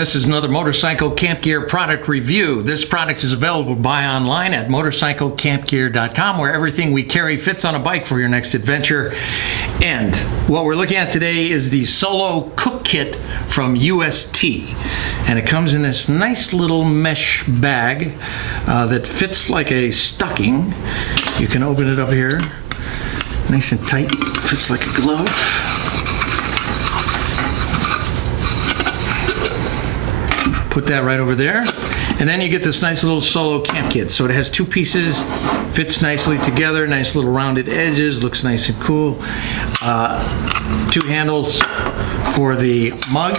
This is another motorcycle camp gear product review. This product is available to buy online at motorcyclecampgear.com, where everything we carry fits on a bike for your next adventure. And what we're looking at today is the Solo Cook Kit from UST. And it comes in this nice little mesh bag that fits like a stocking. You can open it up here, nice and tight, fits like a glove. Put that right over there. And then you get this nice little Solo camp kit. So it has two pieces, fits nicely together, nice little rounded edges, looks nice and cool. Two handles for the mug,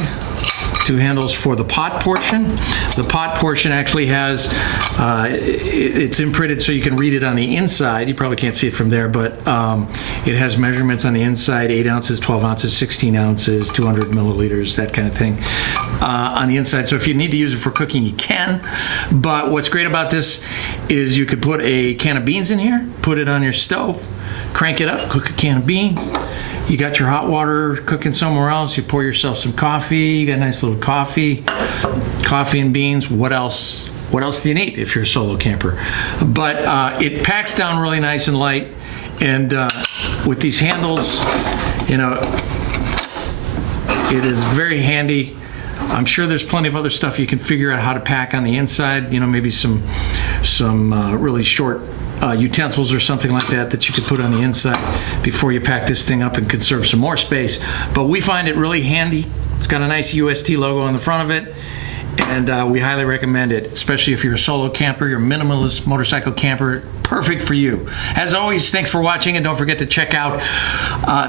two handles for the pot portion. The pot portion actually has, it's imprinted so you can read it on the inside. You probably can't see it from there, but it has measurements on the inside, 8 ounces, 12 ounces, 16 ounces, 200 milliliters, that kind of thing on the inside. So if you need to use it for cooking, you can. But what's great about this is you could put a can of beans in here, put it on your stove, crank it up, cook a can of beans. You got your hot water cooking somewhere else. You pour yourself some coffee. You got a nice little coffee and beans. What else? What else do you need if you're a solo camper? But it packs down really nice and light. And with these handles, you know, it is very handy. I'm sure there's plenty of other stuff you can figure out how to pack on the inside. You know, maybe some really short utensils or something like that you could put on the inside before you pack this thing up and conserve some more space. But we find it really handy. It's got a nice UST logo on the front of it, and we highly recommend it, especially if you're a solo camper, you're a minimalist motorcycle camper. Perfect for you. As always, thanks for watching, and don't forget to check out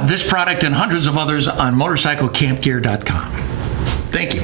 this product and hundreds of others on motorcyclecampgear.com. Thank you.